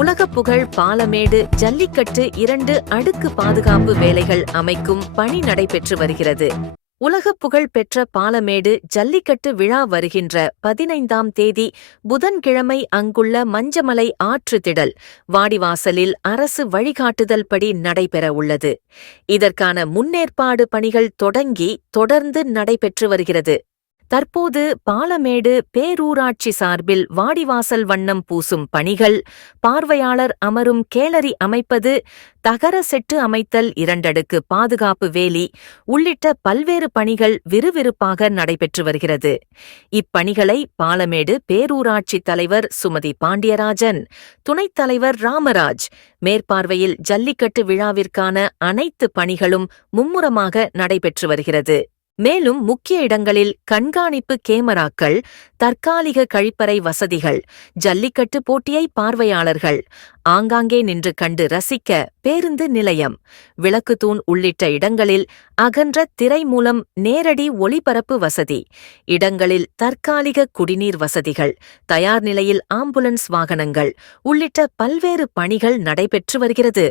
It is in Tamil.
உலகப் புகழ் பாலமேடு ஜல்லிக்கட்டு 2 அடுக்கு பாதுகாப்பு வேலைகள் அமைக்கும் பணி நடைபெற்று வருகிறது. உலகப் புகழ் பெற்ற பாலமேடு ஜல்லிக்கட்டு விழா வருகின்ற 15ஆம் தேதி புதன்கிழமை அங்குள்ள மஞ்சமலை ஆற்று திடல் வாடிவாசலில் அரசு வழிகாட்டுதல் படி நடைபெற உள்ளது. இதற்கான முன்னேற்பாடு பணிகள் தொடர்ந்து நடைபெற்று வருகிறது. தற்போது பாலமேடு பேரூராட்சி சார்பில் வாடிவாசல் வண்ணம் பூசும் பணிகள், பார்வையாளர் அமரும் கேலரி அமைப்பது, தகர செட்டு அமைத்தல், 2 அடுக்கு பாதுகாப்பு வேலி உள்ளிட்ட பல்வேறு பணிகள் விறுவிறுப்பாக நடைபெற்று வருகிறது. இப்பணிகளை பாலமேடு பேரூராட்சி தலைவர் சுமதி பாண்டியராஜன், துணைத் தலைவர் ராமராஜ் மேற்பார்வையில் ஜல்லிக்கட்டு விழாவிற்கான அனைத்து பணிகளும் மும்முரமாக நடைபெற்று வருகிறது. மேலும் முக்கிய இடங்களில் கண்காணிப்பு கேமராக்கள், தற்காலிக கழிப்பறை வசதிகள், ஜல்லிக்கட்டு போட்டியை பார்வையாளர்கள் ஆங்காங்கே நின்று கண்டு ரசிக்க பேருந்து நிலையம், விளக்கு தூண் உள்ளிட்ட இடங்களில் அகன்ற திரை மூலம் நேரடி ஒளிபரப்பு வசதி, இடங்களில் தற்காலிக குடிநீர் வசதிகள், தயார் நிலையில் ஆம்புலன்ஸ் வாகனங்கள் உள்ளிட்ட பல்வேறு பணிகள் நடைபெற்று வருகிறது.